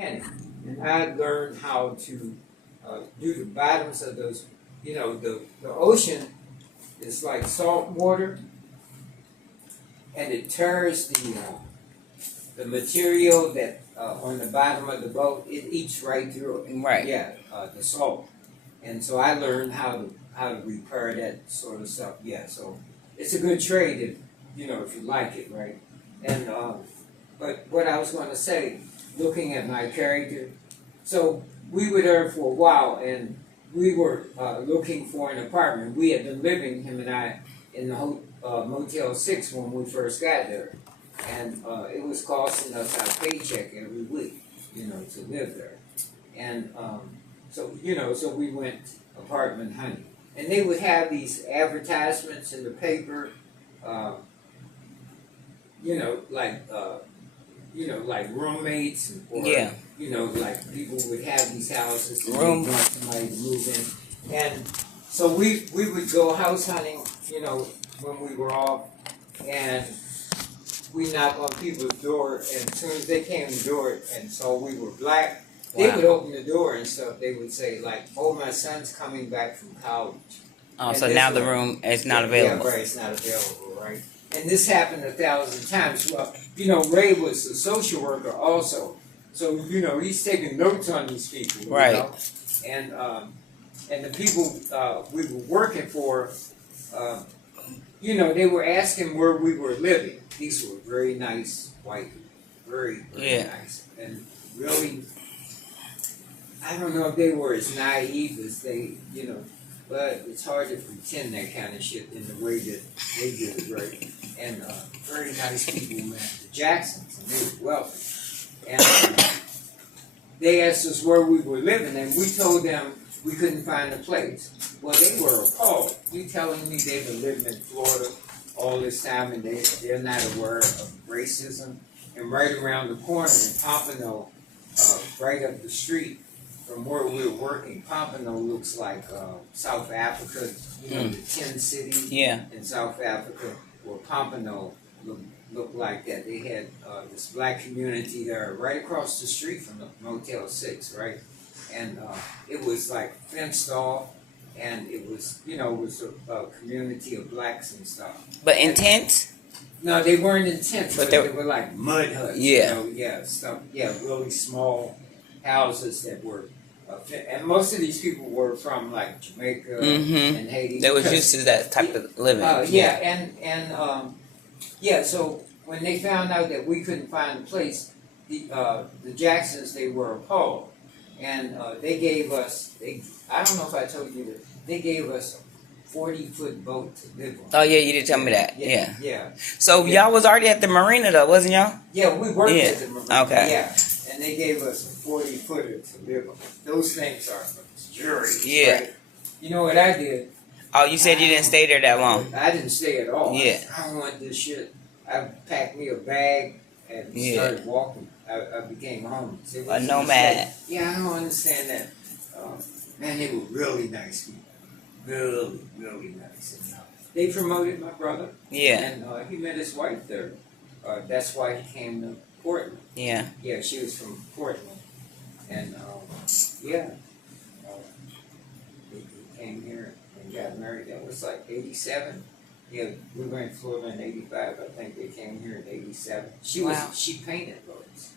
And I learned how to do the bottoms of those. You know, the ocean is like salt water, and it tears the material that on the bottom of the boat. It eats right through it. Right. Yeah, the salt. And so I learned how to repair that sort of stuff. Yeah, so it's a good trade if you like it, right? And but what I was going to say, looking at my character, so we were there for a while, and we were looking for an apartment. We had been living, him and I, in the Motel 6 when we first got there, and it was costing us our paycheck every week, to live there, and so we went apartment hunting, and they would have these advertisements in the paper, like roommates, or Yeah. like people would have these houses and Room. they want somebody to move in, and so we would go house hunting, when we were off, and we knock on people's door, and as soon as they came to the door and saw we were black, they would open the door and stuff. They would say like, "Oh, my son's coming back from college." Oh, And so this now the one- room is not available. Yeah, right, it's not available, right? And this happened 1,000 times. Well, Ray was a social worker also, so he's taking notes on these people, Right. And the people we were working for, they were asking where we were living. These were very nice white people, very nice, and really, I don't know if they were as naive as they, but it's hard to pretend that kind of shit in the way that they did it, right? And very nice people, man. The Jacksons, and they were wealthy. And they asked us where we were living, and we told them we couldn't find a place. Well, they were appalled. You telling me they've been living in Florida all this time, and they're not aware of racism? And right around the corner in Pompano, right up the street from where we were working, Pompano looks like South Africa, the 10 cities in South Africa, where Pompano looked like that. They had this black community there right across the street from the Motel 6, right? And it was like fenced off, and it was, a community of blacks and stuff. But intense? No, they weren't intense, But they were like mud huts. Yeah. Stuff. Yeah, really small houses that were, and most of these people were from like Jamaica and Haiti. They was used to that type of living. So when they found out that we couldn't find a place, the Jacksons, they were appalled, and they gave us. I don't know if I told you that they gave us a 40-foot boat to live on. Oh yeah, you did tell me that. Yeah. Yeah. So y'all was already at the marina though, wasn't y'all? Yeah, we worked at the marina. Okay. Yeah, and they gave us a 40-footer to live on. Those things are luxurious. Yeah. Right? You know what I did? Oh, you said you didn't stay there that long. I didn't stay at all. Yeah. I don't want this shit. I packed me a bag and started walking. I became homeless. A nomad. Yeah, I don't understand that. Man, they were really nice people. Really, really nice. And, they promoted my brother. Yeah. And he met his wife there. That's why he came to Portland. Yeah. Yeah, she was from Portland. And, they came here and got married. That was like 87. Yeah, we were in Florida in 85. I think they came here in 87. She painted boats.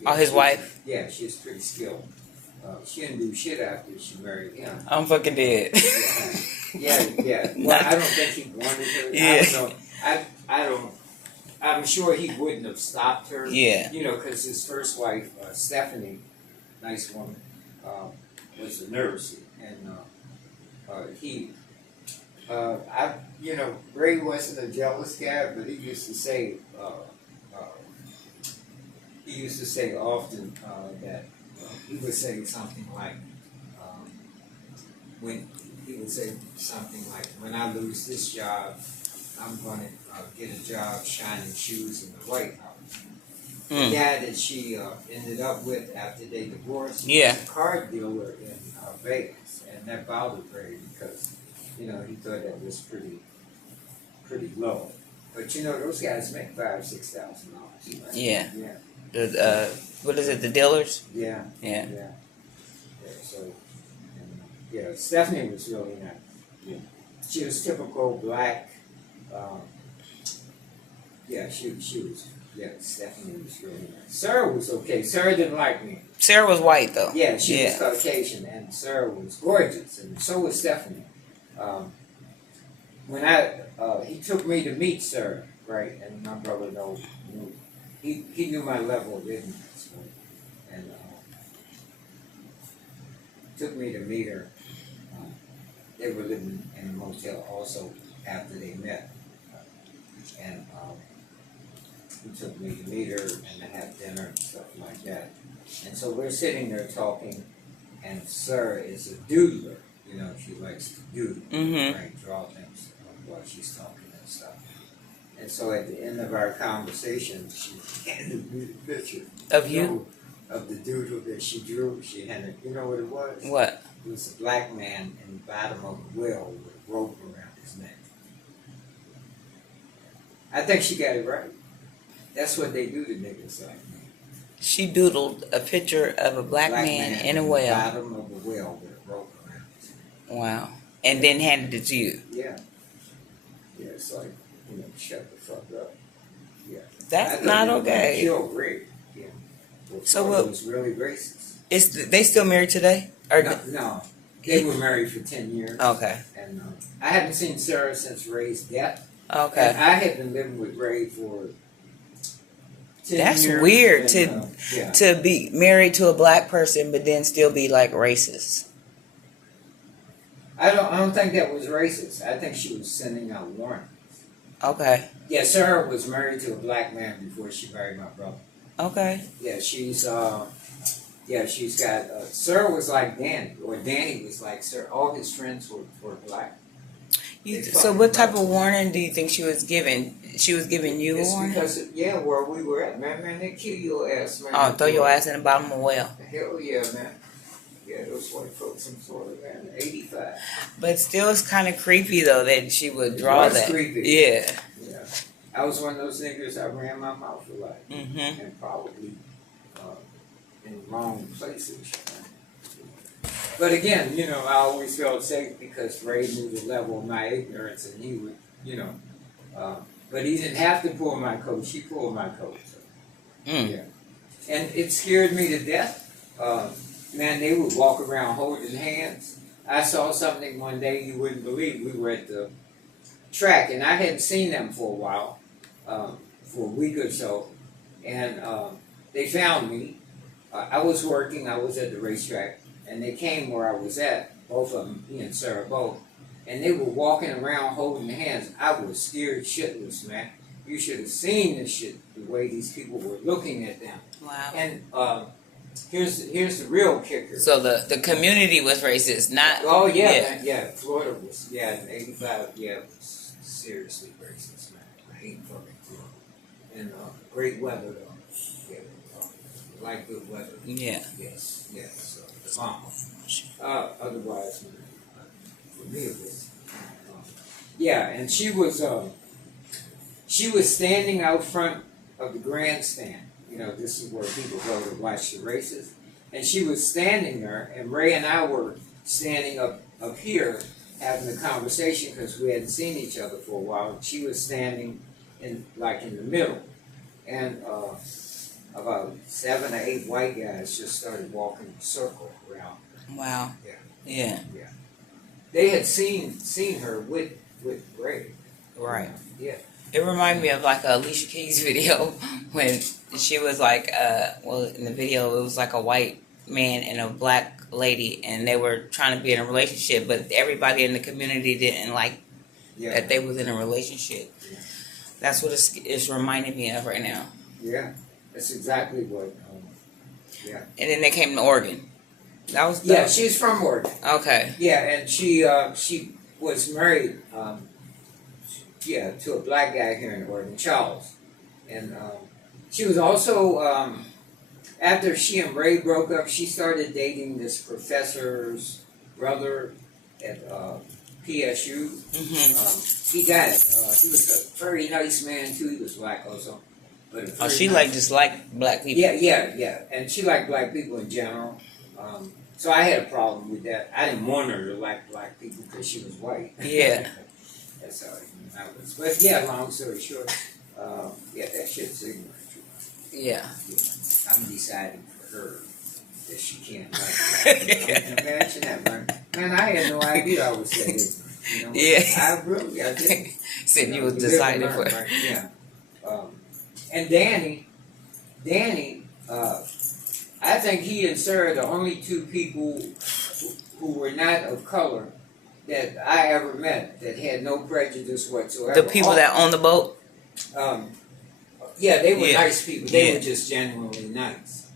Yeah, His wife? Yeah, she was pretty skilled. She didn't do shit after she married him. I'm fucking dead. Yeah. Well, I don't think he wanted her. Yeah. I don't know. I'm sure he wouldn't have stopped her. Yeah. Because his first wife, Stephanie, nice woman, was a nurse, and Ray wasn't a jealous guy, but he used to say often that he would say something like, when I lose this job, I'm going to get a job shining shoes in the White House. The guy that she ended up with after they divorced was a car dealer in Vegas, and that bothered Ray because, he thought that was pretty low. But those guys make $5,000-$6,000. Right? Yeah. The what is it? The dealers? Yeah. Yeah. Yeah. So, and, yeah, Stephanie was really nice. Yeah. She was typical black. Um, yeah, she was. Yeah, Stephanie was really nice. Sarah was okay. Sarah didn't like me. Sarah was white though. Yeah, she was Caucasian, and Sarah was gorgeous, and so was Stephanie. When he took me to meet Sarah, right, and my brother knew he knew my level of ignorance, right? And took me to meet her. They were living in a motel also after they met, and he took me to meet her and to have dinner and stuff like that. And so we're sitting there talking, and Sarah is a doodler. You know, she likes to doodle, right? Draw things while she's talking and stuff. And so at the end of our conversation, she handed me the picture of you, of the doodle that she drew. She handed, you know what it was? What? It was a black man in the bottom of a well with a rope around his neck. I think she got it right. That's what they do to niggas like me. She doodled a picture of a black man in a well. Bottom of a well with a rope around his neck. Wow. And then handed it to you. Yeah. Yeah, it's like, you know, shut the fuck up. Yeah. That's not okay. Kill rape. Yeah. Well, so what? It was really racist. They still married today? Or no. They were married for 10 years. Okay. And I haven't seen Sarah since Ray's death. Okay. And I had been living with Ray for 10 That's years. weird And, to be married to a black person but then still be like racist. I don't think that was racist. I think she was sending out warnings. Okay. Yeah, Sarah was married to a black man before she married my brother. Okay. Yeah, she's got Sarah was like Danny, or Danny was like Sarah. All his friends were black. So what type of warning do you think she was giving? She was giving you a warning? Because, where we were at, man, they kill your ass, man. Oh, throw your ass in the bottom of a well. Hell yeah, man. Yeah, those white folks in Florida, man, 85. But still, it's kind of creepy, though, that she would draw that. Creepy. Yeah. Yeah. I was one of those niggas, I ran my mouth a lot. Mm-hmm. And probably in wrong places. But again, you know, I always felt safe because Ray knew the level of my ignorance, and he would, you know, but he didn't have to pull my coat. She pulled my coat. So, yeah. And it scared me to death. Man, they would walk around holding hands. I saw something one day you wouldn't believe. We were at the track, and I hadn't seen them for a while, for a week or so, and they found me. I was working. I was at the racetrack. And they came where I was at, both of them, me and Sarah both, and they were walking around holding hands. I was scared shitless, man. You should have seen this shit, the way these people were looking at them. Wow. And here's the real kicker. So the community was racist, not... Oh, yeah. Florida was, in 85, it was seriously racist, man. I hate fucking Florida. And great weather, though. Yeah, like good weather. Yeah. Yes. Otherwise, for me it was. And she was standing out front of the grandstand. You know, this is where people go to watch the races. And she was standing there, and Ray and I were standing up here having a conversation because we hadn't seen each other for a while. And she was standing in the middle, and about 7 or 8 white guys just started walking in a circle around her. Wow. Yeah. They had seen her with Ray. Right. Yeah. It reminded me of like a Alicia Keys video when she was like, in the video it was like a white man and a black lady, and they were trying to be in a relationship, but everybody in the community didn't like that they was in a relationship. Yeah. That's what it's reminding me of right now. Yeah. That's exactly what. And then they came to Oregon. That was she's from Oregon. Okay. Yeah, and she was married, to a black guy here in Oregon, Charles, and she was also after she and Ray broke up, she started dating this professor's brother at PSU. Mm-hmm. He died. He was a very nice man too. He was black also. But oh, she like just like black people. Yeah. And she liked black people in general. So I had a problem with that. I didn't want her to like black people because she was white. Yeah. That's how I was. But yeah, long story short, that shit's ignorant. Yeah. I'm deciding for her that she can't like black people. Imagine that, man. I had no idea I was that ignorant. You know? Yeah. I didn't. Said you was deciding for her. Right? Yeah. And Danny, I think he and Sarah are the only two people who were not of color that I ever met that had no prejudice whatsoever. The people that own the boat? Yeah, they were nice people. They were just genuinely nice.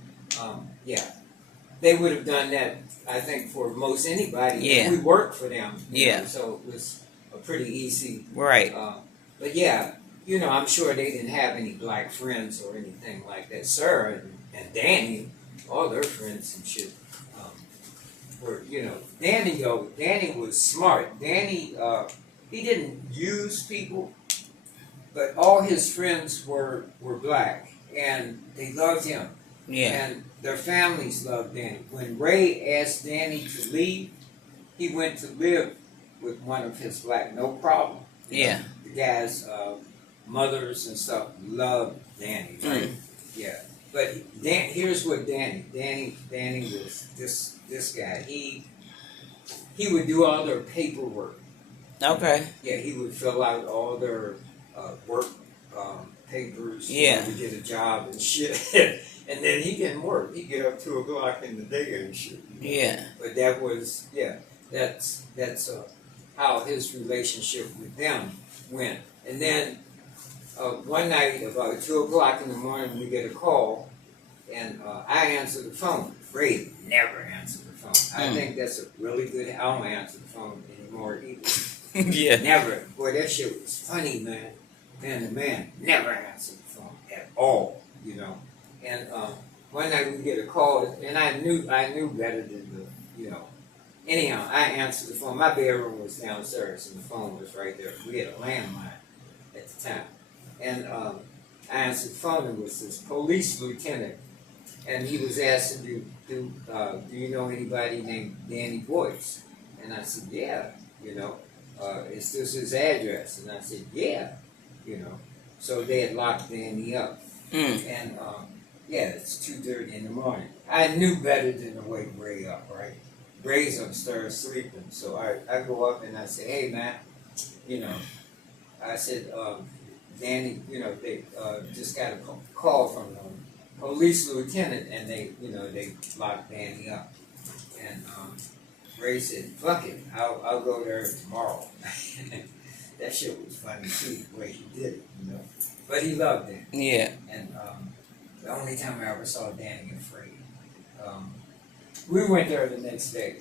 They would have done that, I think, for most anybody. Yeah. We worked for them. Yeah. Know, so it was a pretty easy. Right. But yeah, I'm sure they didn't have any black friends or anything like that. Sarah and Danny, all their friends and shit, were, Danny was smart. Danny, he didn't use people, but all his friends were black, and they loved him. Yeah. And their families loved Danny. When Ray asked Danny to leave, he went to live with one of his black, no problem. Yeah. The guys' mothers and stuff loved Danny. Right? Yeah. But here's what Danny was this guy. He would do all their paperwork. Okay. Yeah, he would fill out all their work papers. Yeah. To get a job and shit. And then he didn't work. He'd get up 2 o'clock in the day and shit. Yeah. But that was that's how his relationship with them went. And then one night, about 2 o'clock in the morning, we get a call, and I answer the phone. Ray never answered the phone. I think that's a really good. I don't answer the phone anymore either. Yeah. Never. Boy, that shit was funny, man. Man, the man never answered the phone at all. And one night we get a call, and I knew better than Anyhow, I answered the phone. My bedroom was downstairs, and the phone was right there. We had a landline at the time. And I answered the phone, and it was this police lieutenant. And he was asking, do you know anybody named Danny Boyce? And I said, yeah, is this his address? And I said, yeah, So they had locked Danny up. And, it's 2:30 in the morning. I knew better than to wake Ray up, right? Ray's upstairs sleeping. So I go up and I say, hey, man, I said, Danny, they just got a call from the police lieutenant, and they locked Danny up. And Ray said, fuck it, I'll go there tomorrow. That shit was funny too, the way he did it, But he loved it. Yeah. And the only time I ever saw Danny afraid. We went there the next day,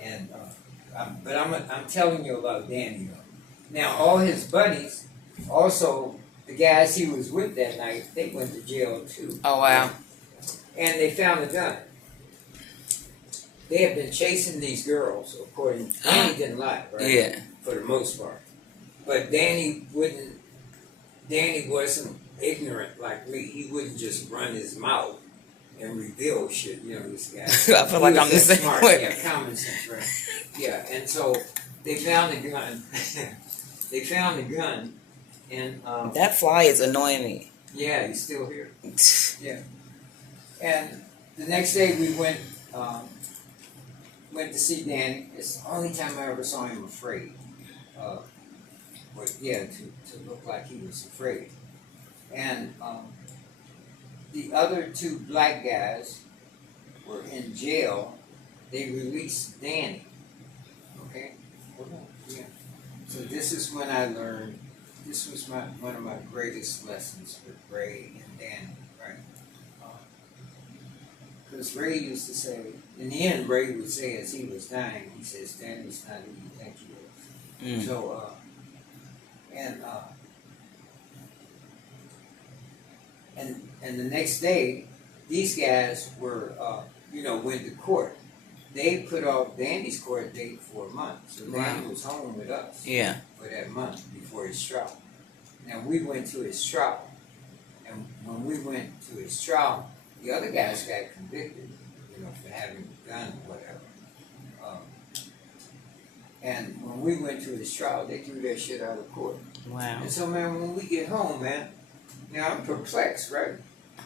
and but I'm telling you about Danny though. Now all his buddies, also the guys he was with that night, they went to jail too. Oh wow! And they found a gun. They had been chasing these girls, according. Danny didn't lie, right? Yeah. For the most part, but Danny wasn't ignorant like me. He wouldn't just run his mouth and reveal shit, this guy. I feel like I'm the same smart. way. Yeah, common sense, right? Yeah, and so they found the gun. And that fly is annoying me. Yeah, he's still here. Yeah, and the next day we went to see Danny. It's the only time I ever saw him afraid. To look like he was afraid. And the other 2 black guys were in jail. They released Danny. Okay? Yeah. So this is when I learned, this was one of my greatest lessons with Ray and Danny, right? Because Ray used to say, in the end, Ray would say as he was dying, he says, Danny's not who you think he is. So, and the next day, these guys were, went to court. They put off Danny's court date for a month. So Danny was home with us for that month before his trial. Now, we went to his trial, and And when we went to his trial, the other guys got convicted, for having a gun or whatever. And when we went to his trial, they threw that shit out of court. Wow. And so, man, when we get home, man, I'm perplexed, right?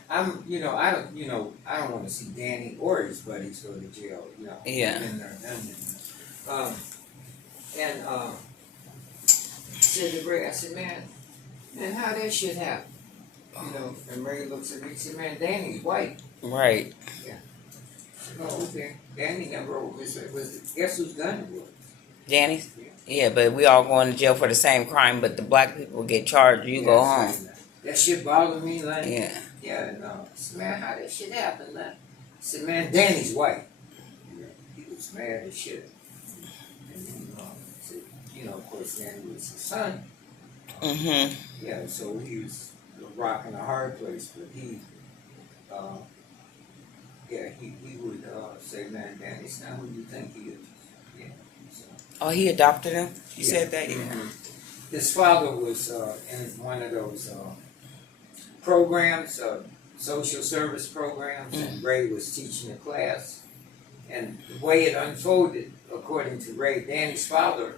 I don't want to see Danny or his buddies go to jail, Yeah. Been there, done that. Said to Ray, I said, man, how that shit happen? And Ray looks at me and said, man, Danny's white. Right. Yeah. Oh, okay. Danny never was guess whose gun it was? Danny's? Yeah, but we all going to jail for the same crime, but the black people get charged, you go home. That shit bothered me, like, yeah. I said, man, how that shit happen, man? I said, man, Danny's white. He was mad as shit. And said, of course, Danny was his son. Mm-hmm. Yeah, so he was rocking a hard place, but he would say, man, Danny's not who you think he is. Yeah. So. Oh, he adopted him? You said that? Yeah. Mm-hmm. His father was in one of those programs, social service programs, and Ray was teaching a class. And the way it unfolded, according to Ray, Danny's father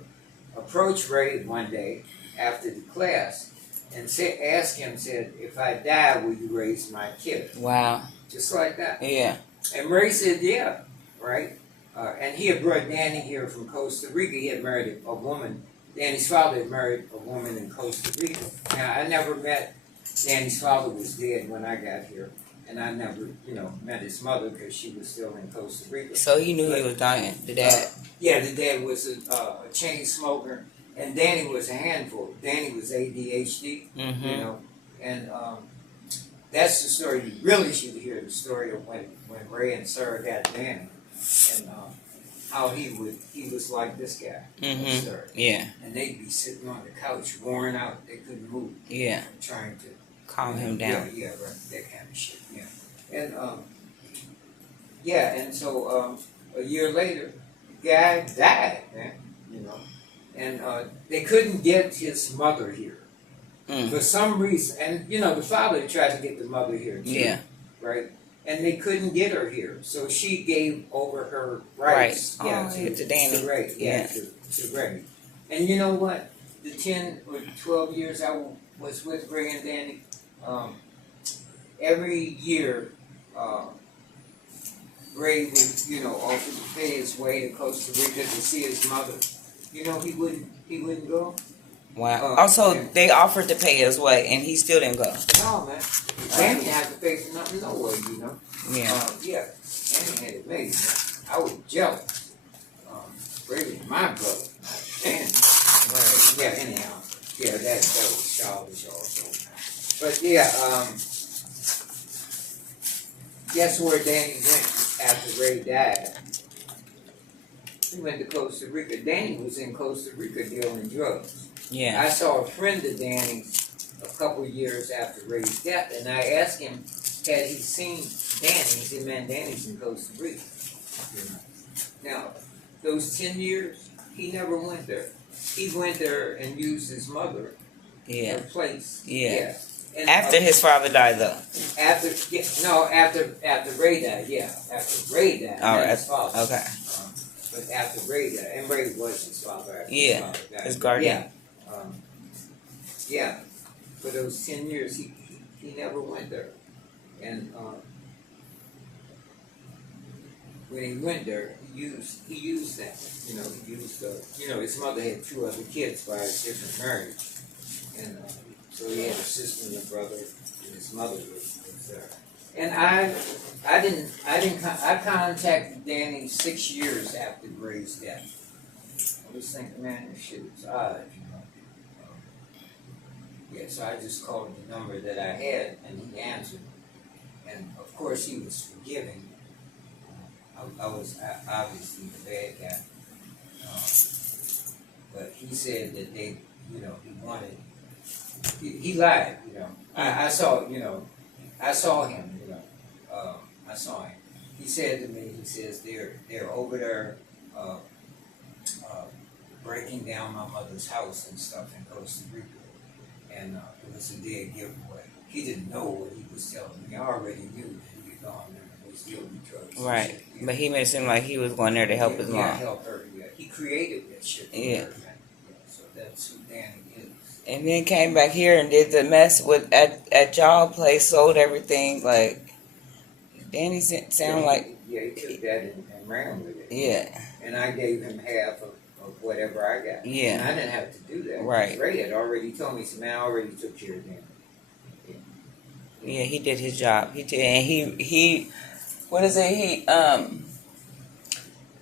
approached Ray one day after the class and asked him, said, if I die, will you raise my kid? Wow. Just like that. Yeah. And Ray said, yeah, right? And he had brought Danny here from Costa Rica. He had married a woman. Danny's father had married a woman in Costa Rica. Now, I never met, Danny's father was dead when I got here. And I never, met his mother because she was still in Costa Rica. So he knew he was dying, the dad? Yeah, the dad was a chain smoker. And Danny was a handful. Danny was ADHD, and that's the story. You really should hear the story of when Ray and Sarah got Danny, and how he was like this guy. Yeah. And they'd be sitting on the couch, worn out. They couldn't move. Yeah. Trying to calm him down. Yeah, right. That kind of shit. Yeah. And so a year later, the guy died, man. And they couldn't get his mother here. For some reason. And, the father tried to get the mother here, too. Yeah. Right? And they couldn't get her here. So she gave over her rights. Right. Yeah, to Danny. To Ray. Yeah, to Ray. And you know what? The 10 or 12 years I was with Ray and Danny, every year, Ray would, offer to pay his way to Costa Rica to see his mother. He wouldn't go. Wow. Also, they offered to pay his way, and he still didn't go. No, man. Danny had to pay for nothing, no way, Yeah. Danny had it made, man. I was jealous. Ray was my brother, Danny. Right. Yeah, anyhow. Yeah, that was childish also. But guess where Danny went after Ray died? He went to Costa Rica. Danny was in Costa Rica dealing drugs. Yeah. I saw a friend of Danny's a couple years after Ray's death, and I asked him, had he seen Danny? He said, man, Danny's in Costa Rica. Now, those 10 years, he never went there. He went there and used his mother her place. Yeah. And after his father died, though. After Ray died, yeah. After Ray died, not his father. Okay. But after Ray died, and Ray was his father after his father died. His guardian. Yeah. For those 10 years, he never went there. And when he went there, he used that. He used his mother had 2 other kids by a different marriage. And so he had a sister and a brother, and his mother was there. And I contacted Danny 6 years after Ray's death. I was thinking, man, this shit is odd, so I just called the number that I had, and he answered. And of course, he was forgiving. I was obviously the bad guy. But he said that he wanted. He lied, I saw him, I saw him. He said to me, he says, they're over there breaking down my mother's house and stuff in Costa Rica. And it was a dead giveaway. he didn't know what he was telling me. I already knew that he had gone there and was dealing drugs. Right. Shit, yeah. But he made it seem like he was going there to help his Yeah, mom. help her. Yeah, he created that shit. Yeah. For her, man. Yeah. So that's who Danny is. And then came back here and did the mess with at y'all place, sold everything. Like Danny sound like Yeah, he took that and ran with it. yeah. And I gave him half of whatever I got. Yeah. And I didn't have to do that. Right. Ray had already told me, he said, man, I already took care of Danny. Yeah, he did his job. He did, and he what is it? He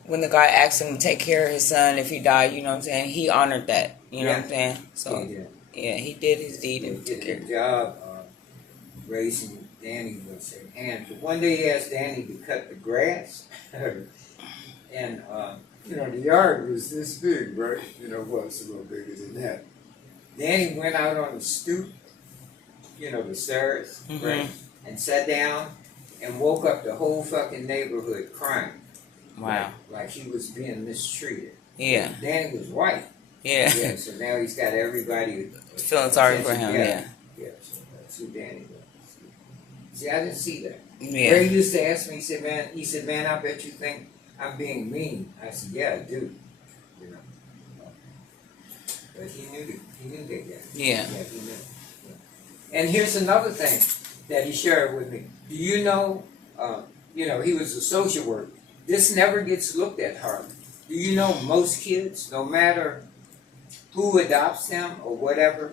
when the guy asked him to take care of his son if he died, you know what I'm saying? He honored that. You know what I'm saying? So yeah, he did his deed and He took did care. the job raising Danny with their hands. But one day he asked Danny to cut the grass. And the yard was this big, right? Well, it's a little bigger than that. Danny went out on the stoop, the stairs, right, and sat down and woke up the whole fucking neighborhood crying. Wow. Like he was being mistreated. Yeah. Danny was white. Yeah. Yeah, so now he's got everybody Feeling sorry for him, yeah. Yeah, so that's who Danny was. See, I didn't see that. Yeah. Ray used to ask me, he said, man, I bet you think I'm being mean. I said, yeah, I do. But he knew that guy. Yeah. He knew. Yeah. And here's another thing that he shared with me. Do you know, he was a social worker. This never gets looked at hardly. Do you know most kids, no matter who adopts them or whatever,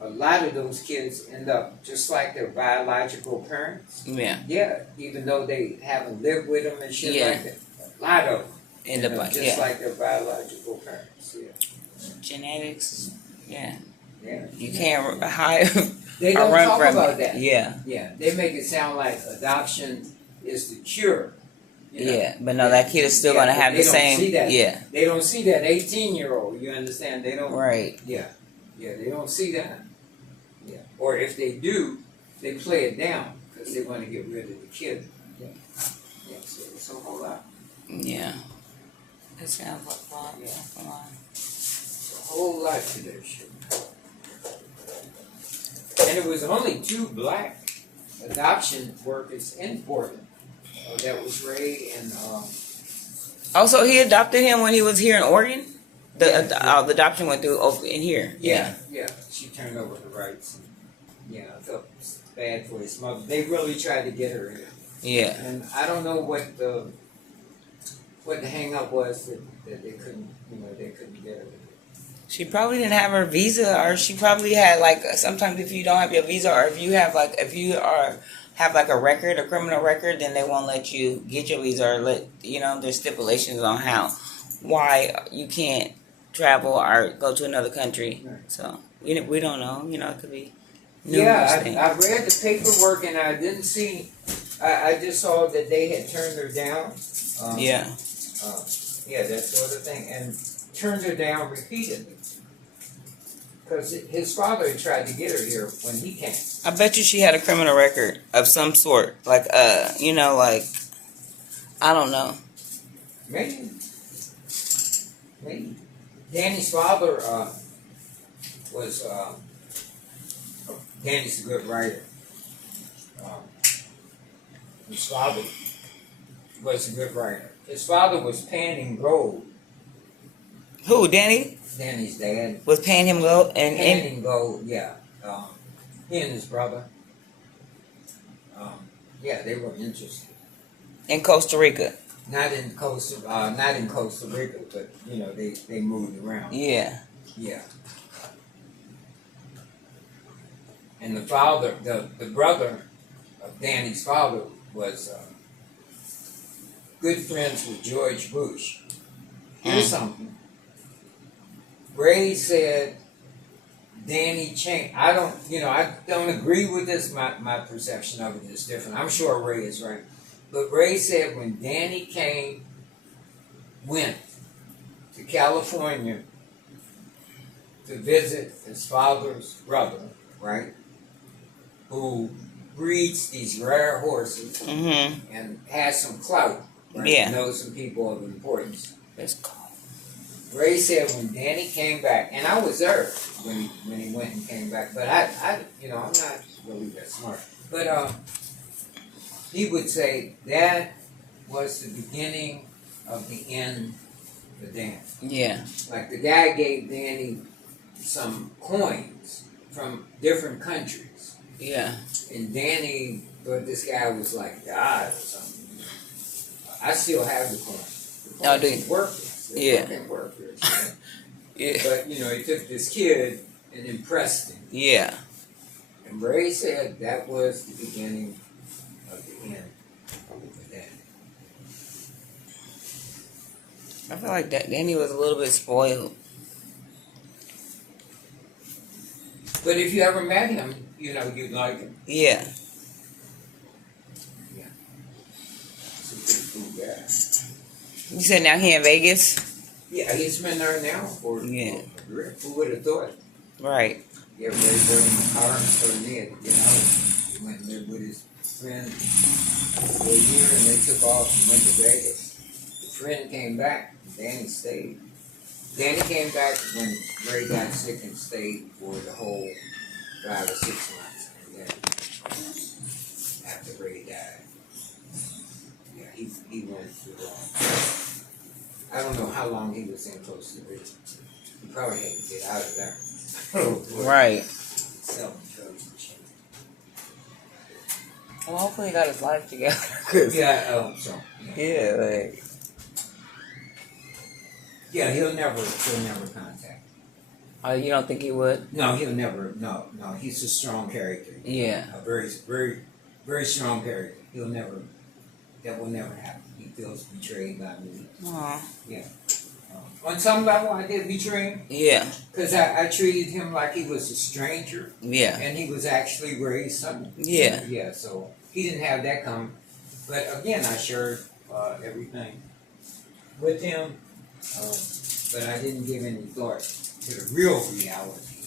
a lot of those kids end up just like their biological parents. Yeah. Yeah, even though they haven't lived with them and shit like that. A lot of them End up like just like their biological parents. Yeah. Genetics. Yeah. Yeah. You can't hide. They don't run talk from about it. that. Yeah. Yeah. They make it sound like adoption is the cure. Yeah, but no, that kid is still gonna have the same. See that. Yeah. They don't see that 18-year-old. You understand? They don't. Right. Yeah. Yeah. They don't see that. Yeah. Or if they do, they play it down because they want to get rid of the kid. Yeah. Yeah. So it's a whole lot. Yeah. It sounds like a lot. Yeah. It's a lot. It's a whole lot to that shit. And it was only 2 black adoption workers in Portland. That was Ray and. Also, he adopted him when he was here in Oregon. The Yeah. the adoption went through over in here. Yeah. She turned over the rights. And, I felt bad for his mother. They really tried to get her here. Yeah. And I don't know what the hang up was that they couldn't get her. She probably didn't have her visa, or she probably had like sometimes if you don't have your visa, or if you have have like a record, a criminal record, then they won't let you get your visa, or there's stipulations on why you can't travel or go to another country. Right. So we don't know. It could be. Yeah, I read the paperwork and I didn't see. I just saw that they had turned her down. Yeah. That sort of thing, and turned her down repeatedly. Because his father had tried to get her here when he came. I bet you she had a criminal record of some sort. Like, I don't know. Maybe. Danny's father was, Danny's a good writer. His father was a good writer. His father was panning gold. Who, Danny? Danny's dad. Was paying him gold? Panning gold, yeah. He and his brother. They were interested. In Costa Rica. Not in Costa Rica, but they moved around. Yeah. Yeah. And the father, the brother of Danny's father was good friends with George Bush. Here's something. Ray said Danny changed. I don't agree with this. My perception of it is different. I'm sure Ray is right. But Ray said when Danny went to California to visit his father's brother, right, who breeds these rare horses and has some clout, right? Yeah. Knows some people of importance. That's cool. Ray said when Danny came back, and I was there when he went and came back, but I'm not really that smart. But he would say that was the beginning of the end for Dan. Yeah. Like the guy gave Danny some coins from different countries. Yeah. And Danny thought this guy was like God or something. I still have the coins. The Oh, coins do you? are worthless. They're Yeah. fucking worthless. Yeah. But, he took this kid and impressed him. Yeah. And Ray said that was the beginning of the end for Danny. I feel like that Danny was a little bit spoiled. But if you ever met him, you'd like him. Yeah. Yeah. He's a pretty cool guy. You said now he in Vegas? Yeah, he's been there now for Yeah. Who would have thought? Right. Yeah, Ray bought him a car and so did, He went and lived with his friend for a year and they took off and went to Vegas. The friend came back, Danny stayed. Danny came back when Ray got sick and stayed for the whole 5 or 6 months. And then after Ray died, he went through I don't know how long he was in Costa Rica. He probably had to get out of there. Right. Selling drugs and shit. Well, hopefully he got his life together. Yeah, I hope so. Yeah, like. Yeah, he'll never contact. Oh, you don't think he would? No, he'll never. No, he's a strong character. Yeah. A very, very, very strong character. That will never happen. He feels betrayed by me. Aw. Yeah. On some level, I did betray him. Yeah. Because I treated him like he was a stranger. Yeah. And he was actually Ray's son. Yeah. Yeah, so he didn't have that come. But again, I shared everything with him. But I didn't give any thought to the real reality